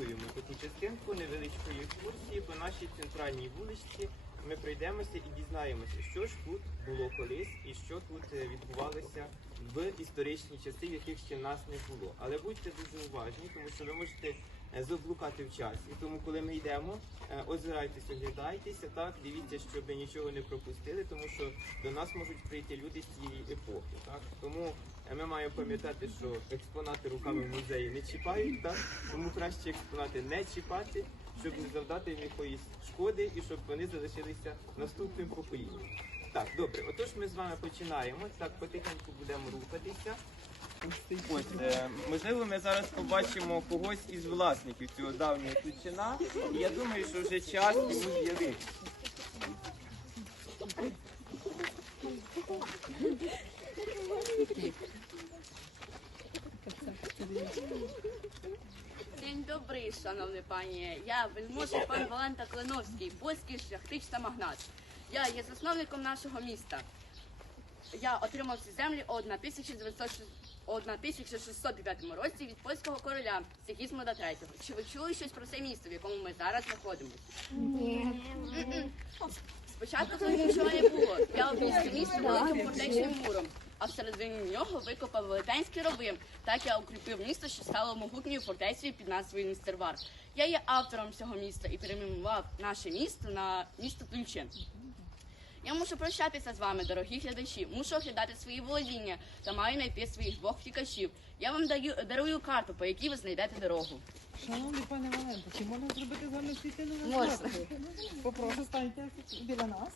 підготуємо таку частинку невеличкої екскурсії по нашій центральній вулиці. Ми пройдемося і дізнаємося, що ж тут було колись і що тут е, відбувалося в історичні часи, яких ще нас не було. Але будьте дуже уважні, тому що ви можете е, заблукати в часі. Тому, коли ми йдемо, е, озирайтесь, оглядайтеся, так дивіться, щоб нічого не пропустили, тому що до нас можуть прийти люди з цієї епохи. Так тому ми маємо пам'ятати, що експонати руками в музеї не чіпають, так тому краще експонати не чіпати, щоб не завдати їм якоїсь шкоди і щоб вони залишилися наступним поколінням. Так, добре, отож ми з вами починаємо. Так, потихеньку будемо рухатися. Ось, е, можливо, ми зараз побачимо когось із власників цього давнього ключина. І я думаю, що вже час йому з'явився. День добрий, шановний пані. Я вельможа пан Валента Клиновський, польський шляхтич та магнат. Я є засновником нашого міста. Я отримав ці землі у 1906 у 1609 році від польського короля Сигізмунда III. Чи ви чули щось про це місто, в якому ми зараз знаходимося? Ні. Спочатку тут нічого не було. Я обійшов місто великим фортечним муром, а всередині нього викопав велетенські рови. Так я укріпив місто, що стало могутньою фортецею під назвою Містервар. Я є автором цього міста і перейменував наше місто на місто Тульчин. Я мушу прощатися з вами, дорогі глядачі. Мушу оглядати свої володіння та маю знайти своїх двох втікачів. Я вам даю дарую карту, по якій ви знайдете дорогу. Шановний пане Валенко, чи можна зробити з вами світлину Можна. Попрошу станьте біля нас.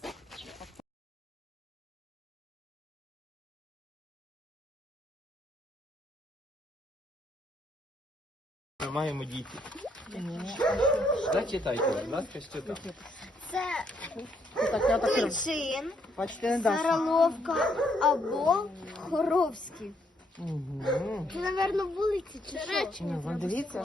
Ми маємо діти. Зачитайте, будь ласка, що там. Це Тульчин, Бачите, не дасть. Сараловка або Хоровський. Угу. Це, напевно, вулиці чи що? Ну, вон дивіться.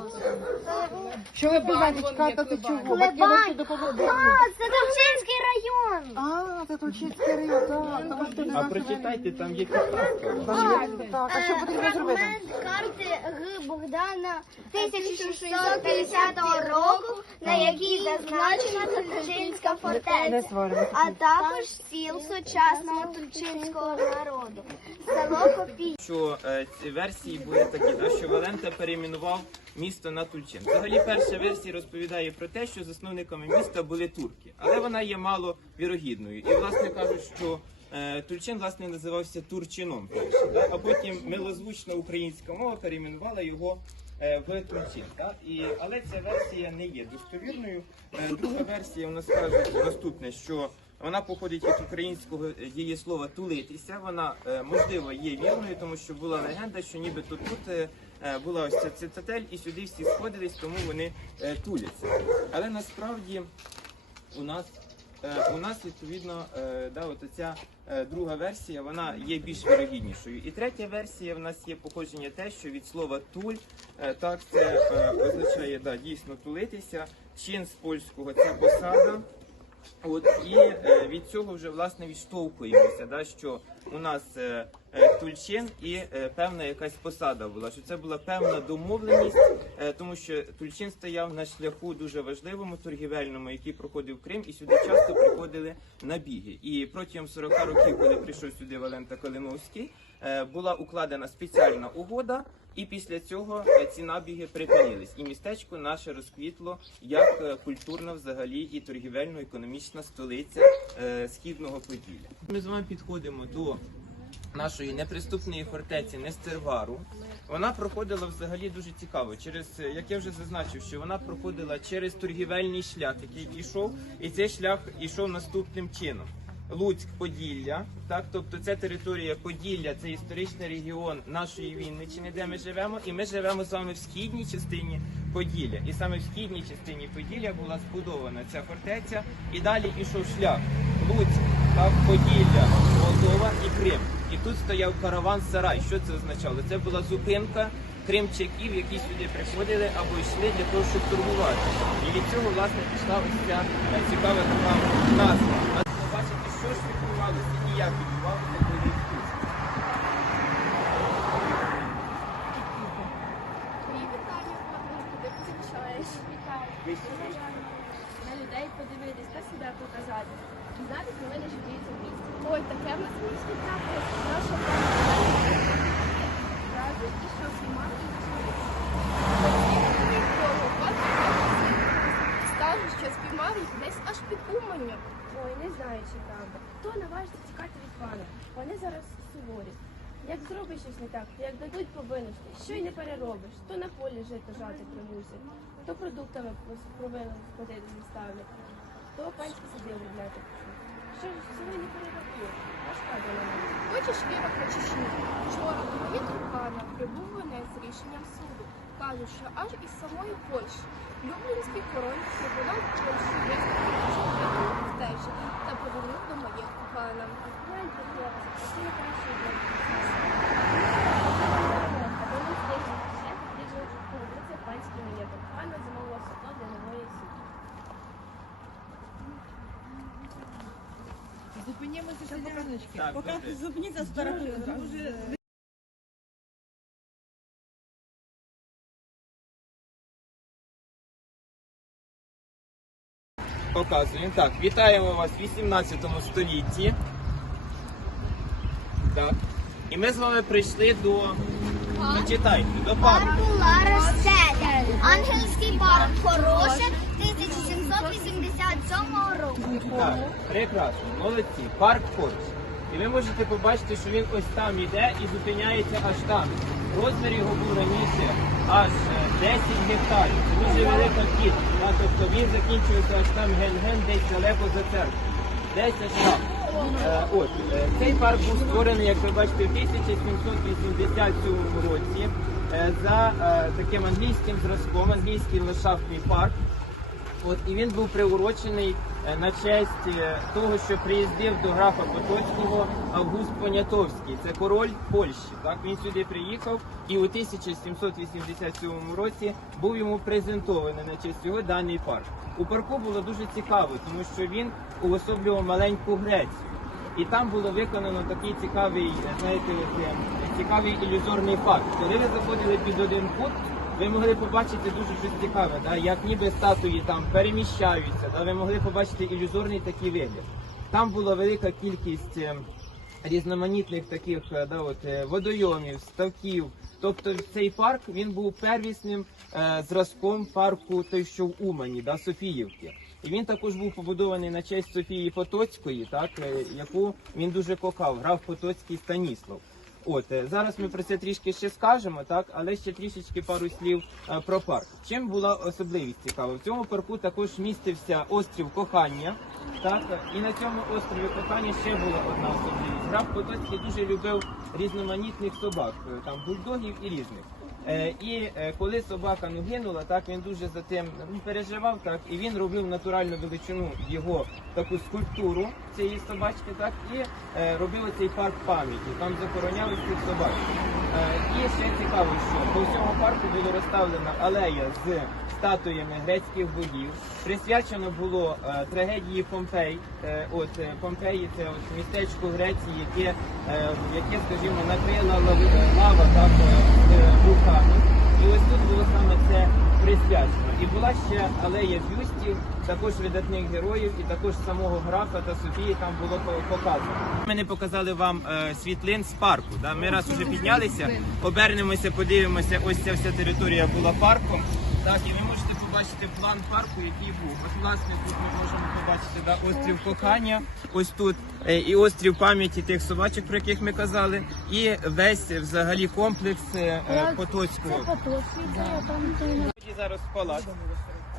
Що ви знаєте, чекати це чого? Клебань. Батьки ваші допомогли. А, це Тульчинський район. А, це Тульчинський район, так. Тому що А прочитайте, там є підказка. Так, а що потрібно зробити? Фрагмент карти Г. Богдана 1650 року, на якій зазначена Тульчинська Не фортеця. А також сіл сучасного тульчинського народу. Село Копій. Що е, ці версії були такі, да, що Валента перейменував місто на Тульчин. Взагалі, перша версія розповідає про те, що засновниками міста були турки, але вона є мало вірогідною. І власне кажуть, що е, Тульчин власне називався Турчином да, а потім милозвучна українська мова перейменувала його. е, В Тульчин? І, але ця версія не є достовірною. Е, Друга версія у нас каже наступне, що вона походить від українського е, дієслова тулитися. Вона е, можливо є вірною, тому що була легенда, що нібито тут е, була ось ця цитадель, і сюди всі сходились, тому вони туляться. Але насправді у нас. У нас відповідно да, ця друга версія вона є більш вірогіднішою. І третя версія в нас є походження те, що від слова туль так це означає да, дійсно тулитися. Чин з польського це посада. От і е, від цього вже власне відштовхуємося, да, що у нас е, е, Тульчин і е, певна якась посада була, що це була певна домовленість, тому що Тульчин стояв на шляху дуже важливому торгівельному, який проходив Крим, і сюди часто приходили набіги. І протягом 40 років, коли прийшов сюди Валента Калиновський, була укладена спеціальна угода. І після цього ці набіги припинились, і містечко наше розквітло як культурна взагалі і торгівельно-економічна столиця східного Поділля. Ми з вами підходимо до нашої неприступної фортеці Нестервару. Вона проходила взагалі дуже цікаво. Через е, як я вже зазначив, що вона проходила через торгівельний шлях, який йшов, і цей шлях йшов наступним чином. Луцьк, Поділля, так, тобто це територія Поділля, це історичний регіон нашої Вінниччини, де ми живемо, і ми живемо з вами в східній частині Поділля. І саме в східній частині Поділля була збудована ця фортеця, і далі йшов шлях Луцьк, так, Поділля, Молдова тут стояв караван Сарай. Що це означало? Це була зупинка кримчаків, які сюди приходили або йшли для того, щоб торгувати. І від цього власне пішла ось ця е, цікава така назва. А Бачите, що ж відбувалося і як відбувалося коли тут. Мої вітання, ти починаєш. на людей подивитись та себе показати. Знати новини, що діються в місті. Ой, таке в нас в місті трапилось. Наша Рази і що знімав і Скажуть, що спіймав їх десь аж під Уманням. Ой, не знаю, чи правда. Хто наважиться тікати від пана? Вони зараз суворі. Як зробиш щось не так, як дадуть повинності, що й не переробиш, то на полі жити жати примусять, то продуктами провину не ставлять, то панські обробляти почнуть. Що ж цього не перерахує, аж падає мене. Хочеш вірок на Чечню? Вчора повітря пана прибув вони з рішенням суду. Кажуть, що аж із самої Польщі. Люблінський король трибунал Польщі визнав стежі та повернув до маєтку пана. Гляньте, хлопці, не краще буде. Вони здійснюють все, де повернуться панський маєток. Пана замовила судно для нової суду. Так, добре. Зупиніться з перегляду. Показуємо. Так, вітаємо вас в 18 столітті. Так. І ми з вами прийшли до. Ну, читайте, до парку. Парку Ларостеля. Ангельський парк хороше 1787 року. Так, прекрасно, молодці. Парк поруч. І ви можете побачити, що він ось там іде і зупиняється аж там. Розмір його був раніше аж е, 10 гектарів. Це дуже велика кількість. Тобто він закінчується аж там ген-ген, десь далеко за церквою. Десь аж там. Е, От, е, цей парк був створений, як ви бачите, в 1787 році е, за е, таким англійським зразком, англійський ландшафтний парк. От і він був приурочений е, на честь е, того, що приїздив до графа Потоцького Август Понятовський. Це король Польщі. Так він сюди приїхав, і у 1787 році був йому презентований на честь його даний парк. У парку було дуже цікаво, тому що він уособлював маленьку Грецію. І там було виконано такий цікавий, е, знаєте, цікавий ілюзорний факт. Коли ви заходили під один кут, ви могли побачити дуже щось цікаве, да? як ніби статуї там переміщаються, да? ви могли побачити ілюзорний такий вигляд. Там була велика кількість е, різноманітних таких е, да, от, е, водойомів, ставків. Тобто цей парк він був первісним е, зразком парку, той, що в Умані, да, Софіївки. І він також був побудований на честь Софії Потоцької, так, е, яку він дуже кохав, граф Потоцький Станіслав. От е, зараз ми про це трішки ще скажемо, так, але ще трішечки пару слів е, про парк. Чим була особливість цікава? В цьому парку також містився острів кохання. Так, і на цьому острові кохання ще була одна особливість. Граф Потоцький дуже любив різноманітних собак, е, там бульдогів і різних. Е, і е, коли собака ну, гинула, так він дуже за тим ну, переживав, так і він робив натуральну величину його таку скульптуру цієї собачки, так і е, робив цей парк пам'яті. Там захороняли цих собак. Е, і ще цікаво, що по всьому парку було розставлена алея з статуями грецьких богів. Присвячено було е, трагедії Помпей. Е, от е, Помпеї це от містечко Греції, яке, е, яке скажімо, накрила лави- лава так, е, вулкану. І ось тут було саме це присвячено. І була ще алея бюстів, також видатних героїв, і також самого графа та Софії там було показано. Ми не показали вам е, світлин з парку. Да? Ми раз уже піднялися, обернемося, подивимося. Ось ця вся територія була парком. Так, і ви можете побачити план парку, який був. От власне тут ми можемо побачити да, острів кохання, ось тут е, і острів пам'яті тих собачок, про яких ми казали, і весь е, взагалі комплекс е, е, Потоцького. Сьогодні зараз палац.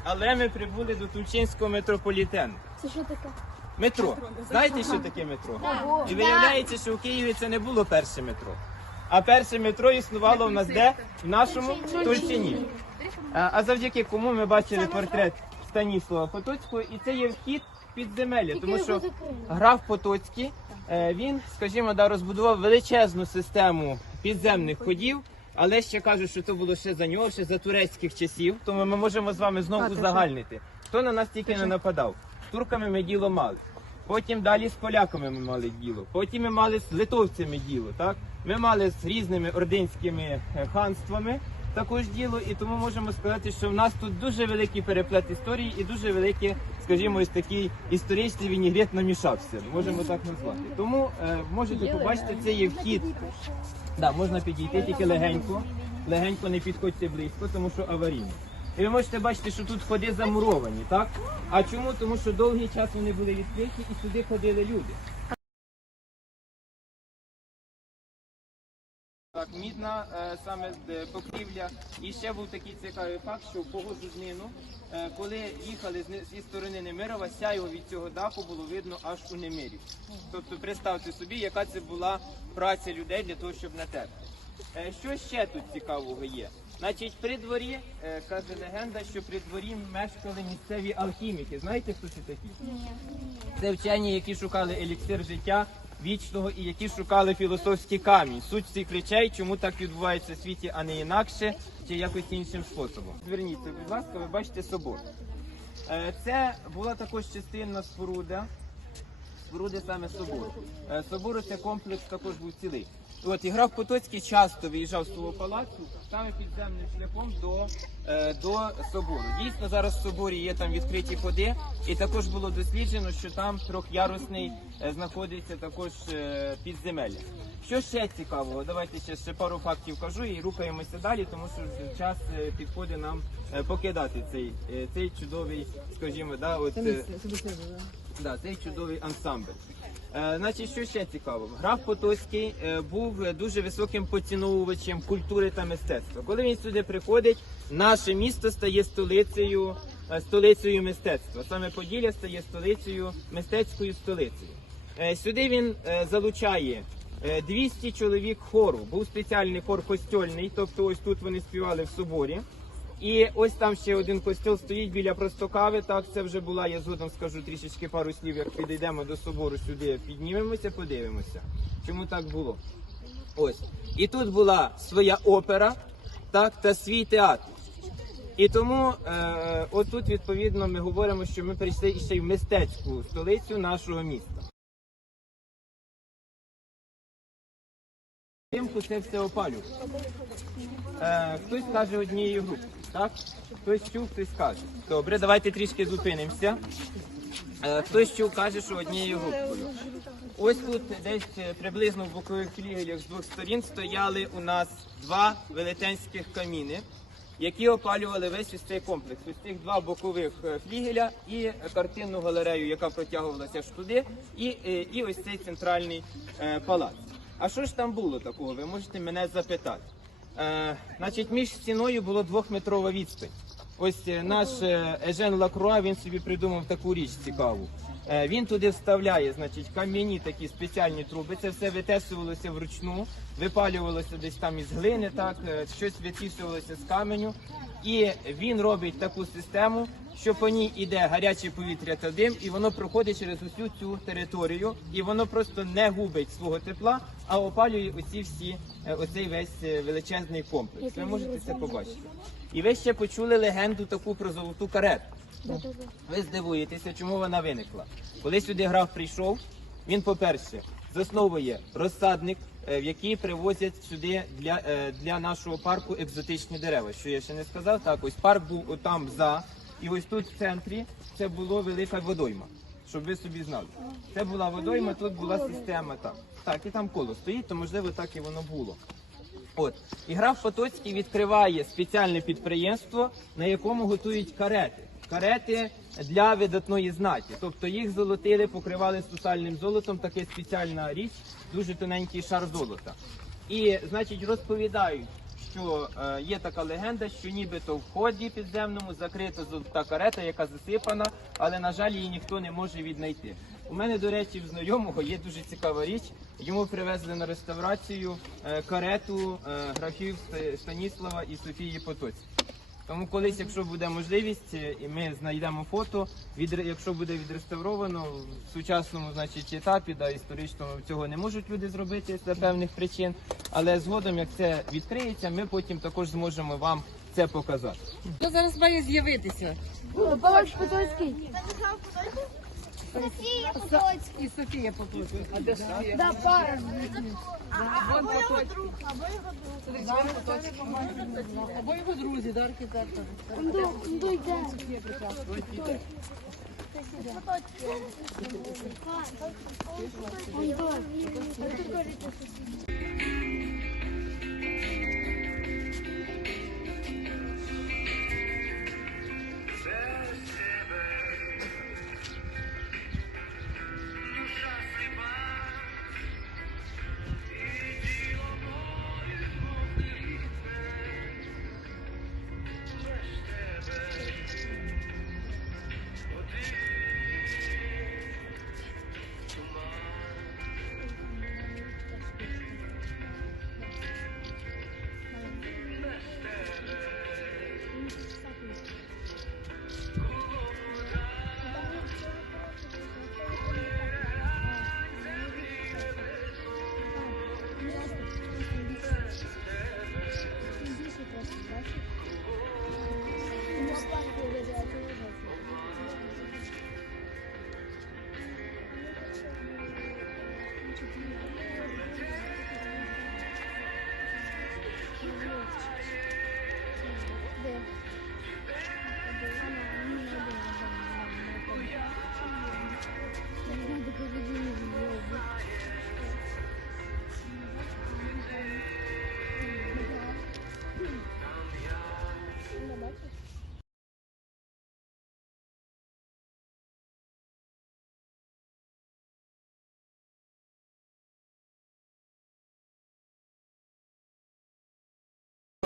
Але ми прибули до Тульчинського метрополітену. Це що таке? Метро. Знаєте, що таке метро? І виявляється, що у Києві це не було перше метро. А перше метро існувало в нас де? В нашому Тульчині. А а завдяки кому ми бачили портрет Станіслава Потоцького, і це є вхід підземелля, тому що граф Потоцький, е, він, скажімо, да, розбудував величезну систему підземних ходів. Але ще кажуть, що це було ще за нього, ще за турецьких часів. Тому ми можемо з вами знову узагальнити. Хто на нас тільки не нападав? З турками ми діло мали. Потім далі з поляками ми мали діло. Потім ми мали з литовцями діло. Так ми мали з різними ординськими е, ханствами. Також діло, і тому можемо сказати, що в нас тут дуже великий переплет історії і дуже великий, скажімо, ось такий історичний вінігрет намішався. Можемо так назвати. Тому е, можете побачити, це є вхід. Да, можна підійти тільки легенько. Легенько не підходьте близько, тому що аварійно. І ви можете бачити, що тут ходи замуровані, так? А чому? Тому що довгий час вони були відкриті і сюди ходили люди. Мідна е, саме покрівля. І ще був такий цікавий факт, що в погоду днину, е, коли їхали зі сторони Немирова, сяйво від цього даху було видно аж у Немирів. Тобто представте собі, яка це була праця людей для того, щоб натерти. Е, Що ще тут цікавого є? Значить, при дворі каже легенда, що при дворі мешкали місцеві алхіміки. Знаєте, хто це такі? Це вчені, які шукали еліксир життя вічного і які шукали філософський камінь. Суть цих речей, чому так відбувається в світі, а не інакше, чи якось іншим способом. Зверніться, будь ласка, ви бачите собор. Е, Це була також частинна споруда. Споруди саме собору. Е, Собору це комплекс також був цілий. От і граф Потоцький часто виїжджав з свого палацу саме підземним шляхом до, е, до собору. Дійсно, зараз в соборі є там відкриті ходи, і також було досліджено, що там трьохярусний е, знаходиться також е, підземелля. Що ще цікавого? Давайте ще, ще пару фактів кажу і рухаємося далі, тому що час е, підходить нам е, покидати цей, е, цей чудовий, скажімо, да, от, е, Да, цей чудовий ансамбль. Е, значить, що ще цікаво? Граф Потоцький е, був дуже високим поціновувачем культури та мистецтва. Коли він сюди приходить, наше місто стає столицею, е, столицею мистецтва. Саме Поділля стає столицею, мистецькою столицею. Сюди він залучає е, 200 чоловік хору. Був спеціальний хор костьольний, тобто ось тут вони співали в соборі. І ось там ще один костьол стоїть біля Простокави. Так, це вже була. Я згодом скажу трішечки пару слів, як підійдемо до собору сюди, піднімемося, подивимося. Чому так було? Ось. І тут була своя опера, так, та свій театр. І тому е, отут, відповідно, ми говоримо, що ми перейшли ще й в мистецьку столицю нашого міста. Взимку це все опалює. Е, хтось каже однією групою, так? Хтось чув, хтось каже. Добре, давайте трішки зупинимося. Е, хтось чув, каже, що однією групою. Ось тут десь е, приблизно в бокових флігелях з двох сторін стояли у нас два велетенських каміни, які опалювали весь ось цей комплекс. Ось цих два бокових флігеля і е, картинну галерею, яка протягувалася аж туди, і, і ось цей центральний палац. А що ж там було такого? Ви можете мене запитати. Е, значить, між стіною було двохметрова відстань. Ось е, наш е, Ежен Лакруа, він собі придумав таку річ цікаву. Він туди вставляє, значить, кам'яні такі спеціальні труби. Це все витесувалося вручну, випалювалося десь там із глини, так щось витісувалося з каменю. І він робить таку систему, що по ній іде гаряче повітря та дим, і воно проходить через усю цю територію, і воно просто не губить свого тепла, а опалює оці всі, оцей весь е, величезний комплекс. Ви можете це побачити. І ви ще почули легенду таку про золоту карету. Ви здивуєтеся, чому вона виникла. Коли сюди граф прийшов, він, по-перше, засновує розсадник, е, в який привозять сюди для, е, для нашого парку екзотичні дерева. Що я ще не сказав, так ось парк був отам за, і ось тут в центрі це було велика водойма. Щоб ви собі знали. Це була водойма, тут була система так. Так, і там коло стоїть, то можливо так і воно було. От і граф Потоцький відкриває спеціальне підприємство, на якому готують карети. Карети для видатної знаті. Тобто їх золотили, покривали сусальним золотом, таке спеціальна річ, дуже тоненький шар золота. І, значить, розповідають, що е, є така легенда, що нібито в ході підземному закрита золота карета, яка засипана, але на жаль, її ніхто не може віднайти. У мене, до речі, в знайомого є дуже цікава річ. Йому привезли на реставрацію е, карету е, графів Станіслава і Софії Потоцьких. Тому колись, якщо буде можливість, е, і ми знайдемо фото, від, якщо буде відреставровано в сучасному значить, етапі, да, історичному цього не можуть люди зробити з певних причин. Але згодом, як це відкриється, ми потім також зможемо вам це показати. Що зараз має з'явитися? Палац Потоцький. Софія Потоцька. І Софія Потоцька. А де Софія? Да, пара. Або його друг, або його друг. Або його друзі, да, архітектори. Ну йде. По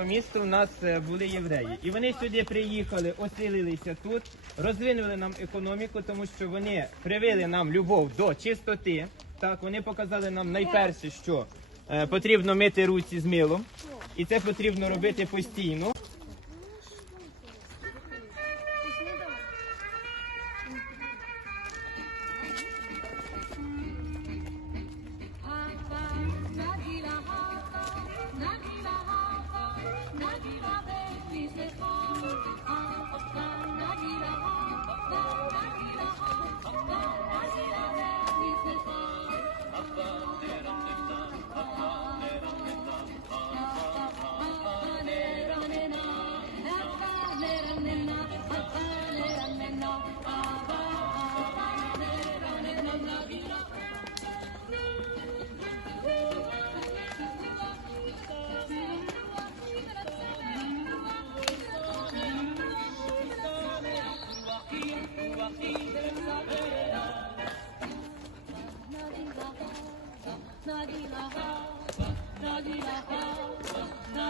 місту в нас е, були євреї, і вони сюди приїхали, оселилися тут, розвинули нам економіку, тому що вони привили нам любов до чистоти. Так, вони показали нам найперше, що е, потрібно мити руці з милом, і це потрібно робити постійно.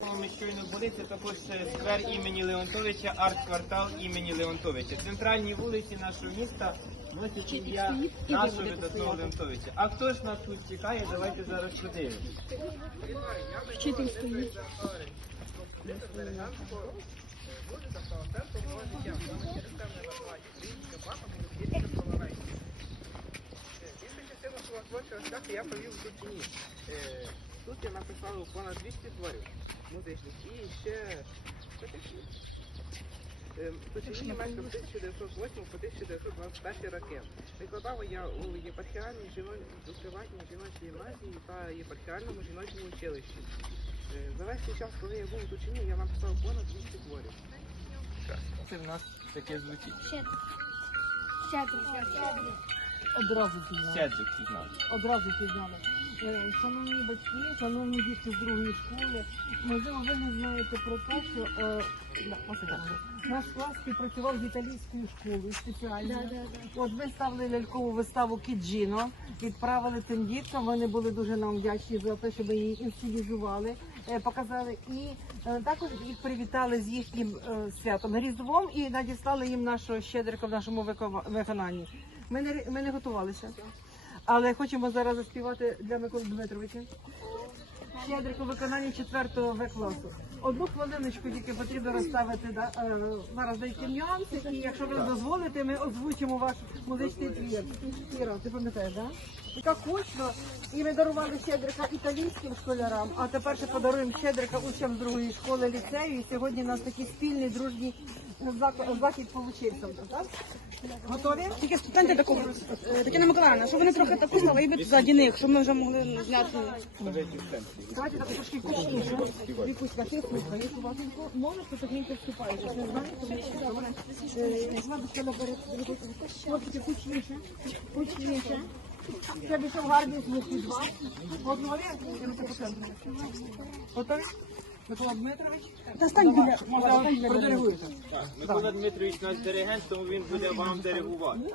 Ми щойно були, це також е, сквер імені Леонтовича, арт-квартал імені Леонтовича. Центральні вулиці нашого міста носять ім'я нашого видатного Леонтовича. А хто ж нас тут чекає? Давайте зараз подивимось. Вчитель стоїть. шляху я провів в Тучині. Тут я написав понад 200 творів музичних і ще, В мешкав 1908 по 1921 роки. Викладав я у єпархіальній жіно- у приватній жіночій гімназії та єпархіальному жіночому училищі. Е, За весь цей час, коли я був у Тульчині, я написав понад 200 творів. Це в нас таке звучить. Одразу пізнали. Щедрик пізнав. Одразу пізнали. Е, Шановні батьки, шановні дітки з другої школи, можливо, ви не знаєте про те, що е, да, наш клас співпрацював з італійською школою спеціально. От ви ставили лялькову виставу Кіджіно, відправили тим діткам. Вони були дуже нам вдячні за те, що ми її інсценізували, е, показали. І е, також їх привітали з їхнім е, святом Різдвом і надіслали їм нашого щедрика в нашому викова- виконанні. Ми не, ми не готувалися. Але хочемо зараз заспівати для Миколи Дмитровича. Щедрик у виконанні 4 В класу. Одну хвилиночку тільки потрібно розставити да, е, зараз деякі нюанси, і якщо ви дозволите, ми озвучимо ваш музичний твір. Іра, ти пам'ятаєш? Да? Так хочно. І ми дарували щедрика італійським школярам, а тепер ще подаруємо щедрика учням з другої школи ліцею. І сьогодні у нас такий спільний дружній зак- захід получився. Так? Готові? Тільки станьте такого, е, Тетяна Миколаївна, щоб вони трохи таку стали і бити ззаді них, щоб ми вже могли зняти. Давайте так трошки гучніше. Вікусь, таке слухай, якщо ватенько, можете тихенько вступаєте. Не знаю, тому що добре. Е, Бабушка наперед. Хлопці, гучніше. Гучніше. Ще гарний звук від вас. Готові? Готові? Микола Дмитрович? Та стань біля. Продиригуєте. Микола Дмитрович наш диригент, тому він буде вам диригувати.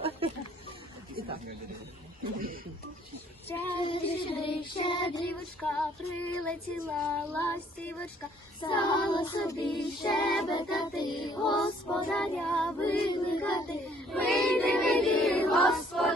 Щедрий, щедрий, щедрівочка, прилетіла ластівочка, стала собі щебетати, господаря викликати. Вийди, вийди, господарю,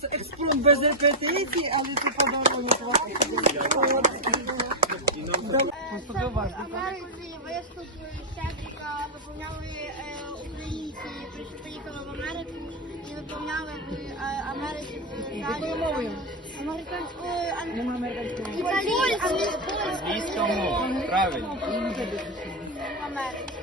Це без репетицій, але це подарунок. Господи, уважно. Америці виступ Щедрика виповняли українці, що поїхали в Америку і виповняли в Америці Якою мовою? американською Англійська. Правильно. Америці.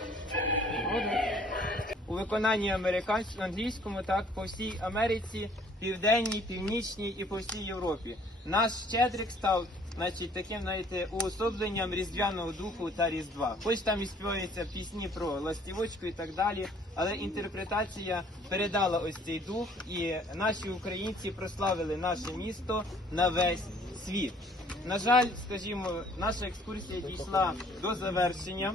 У виконанні американському, англійському, так, по всій Америці, південній, північній і по всій Європі. Наш щедрик став значить, таким, знаєте, уособленням різдвяного духу та різдва. Хоч там і співаються пісні про ластівочку і так далі, але інтерпретація передала ось цей дух, і наші українці прославили наше місто на весь світ. На жаль, скажімо, наша екскурсія дійшла до завершення.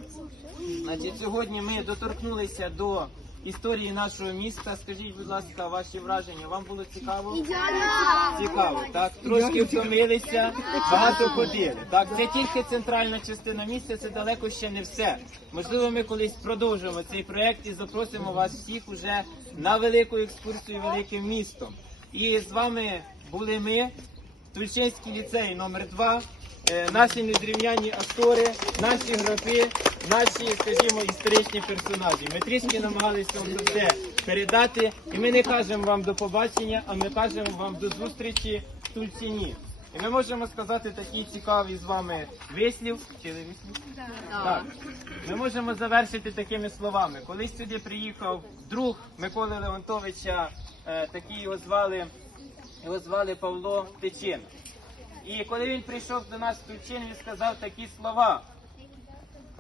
Значить, сьогодні ми доторкнулися до історії нашого міста. Скажіть, будь ласка, ваші враження. Вам було цікаво? Цікаво, так? Трошки втомилися, багато ходили. Так, це тільки центральна частина міста, це далеко ще не все. Можливо, ми колись продовжимо цей проект і запросимо вас всіх уже на велику екскурсію великим містом. І з вами були ми, Тульчинський ліцей номер 2 е, наші незрівняні актори, наші графи, наші, скажімо, історичні персонажі. Ми трішки намагалися вам це все передати, і ми не кажемо вам до побачення, а ми кажемо вам до зустрічі в Тульчині. І ми можемо сказати такий цікавий з вами вислів. Вчили вислів? Так. Ми можемо завершити такими словами. Колись сюди приїхав друг Миколи Леонтовича, е, такий його звали його звали Павло Течин. І коли він прийшов до нас в Тульчин, він сказав такі слова.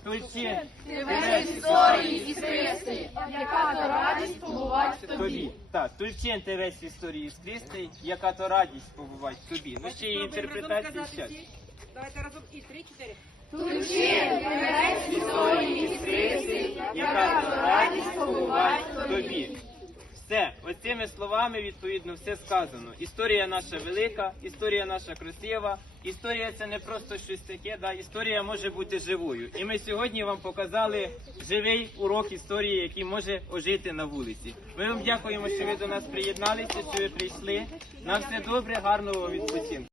Тульчин, тебе Історії іскристи, яка то радість побувати в тобі. тобі. Так, Тульчин ти весь історії скрістий, яка то радість побувати тобі. Ну ще є інтерпретація ще. Давайте разом і три-чотири. Яка то радість побувати тобі. Все, ось цими словами відповідно все сказано. Історія наша велика, історія наша красива. Історія це не просто щось таке, да? історія може бути живою. І ми сьогодні вам показали живий урок історії, який може ожити на вулиці. Ми вам дякуємо, що ви до нас приєдналися, що ви прийшли. На все добре, гарного відпочинку.